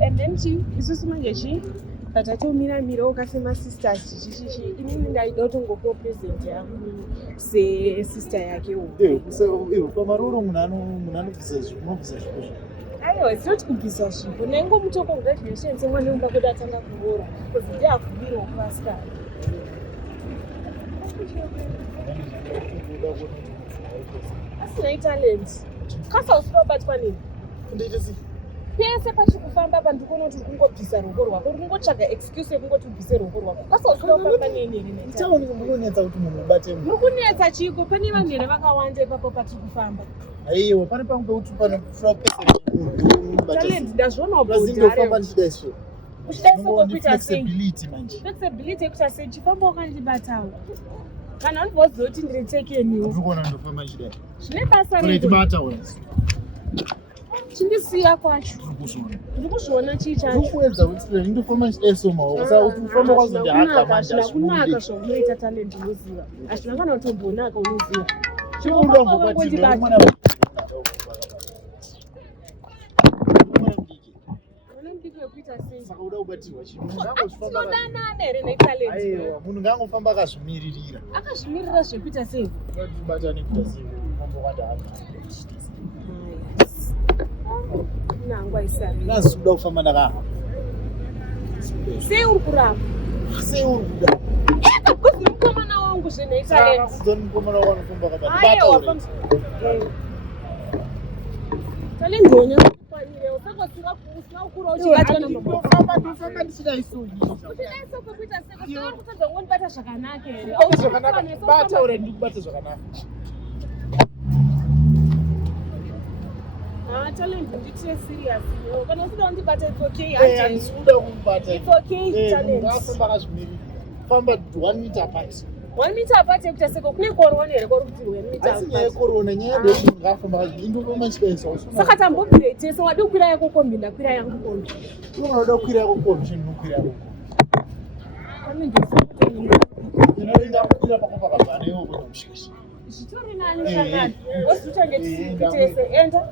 And then isusu manje chi tatomira wakasema sisters chichichi inini ndaida kutongokuwa present yangu sister yake pamaroro munhu anobvisa zvipo aiwa it's kubvisa zvipo nengo mutoko graduation semwana umba kuti atanga kuroora because ndiakuvirawo kuvasikana asina italent kasa usina kubatwa nini pese pachikufamba apa ndikuona kuti uri kungobvisa ruoko rwako uri kungotsvaga excuse yekungoti ubvise ruoko rwako kasa usina kufamba neni munonetsa kuti munhu ubate muri kunetsa chiko pane vanhu here vakawanda ipapo patiri kufamba aiwa pane pamwe pekuti panofura talent ndazvionawo bozindofamba ndichidaisvo uchidaisokopita flexibility yekuita sei chifamba wakandibatawo kana unibvoziva kuti ndiri tekeniwo urikuona ndofamba ndichidai zvine basa retibata chindisiya kwacho ndiri kuzviona chii chachokuedza kuexplain ndofamba ndichidaiso maoko saka kuti ufamba kwazoti hazvina kunaka zvaunoita talent unoziva hazvina kana kutombonaka unoziva tinodanana here netalent munhu ngaangofamba akazvimiririra akazvimirira zvekuita sei batane kuita sei nangwa isari nazikuda kufamba ndakahamba sei uri kuramba sei uri kuda kuzi mukomana wangu zvenetalent mukomana wangu anofamba kabata talent wonya kwanire usakosira usakura uchibatwa nofamba ndichida isoni uchidaiso kwekuita sei kusiri kutodza ngonibata zvakanaka here bata uri ndikubata zvakanaka talent nditire serious kana usida kundibata it's okay handisuda kumubata it's okay talent ngafamba akazvimirira famba 1 meter apart 1 meter apart yekuita seko kune korona here kwari kuti 1 meter apart nyaya yekorona nyaya yekuti ngafamba ndofamba chidaisa saka tambobvire tese wadi kukwira yako kombi ndakwira yangu kombi unoda kukwira yako kombi chendinokwira yako inoenda kukwira pako pakabva newo kwenda kushishi zvitori nani shakani wozvitange tese enda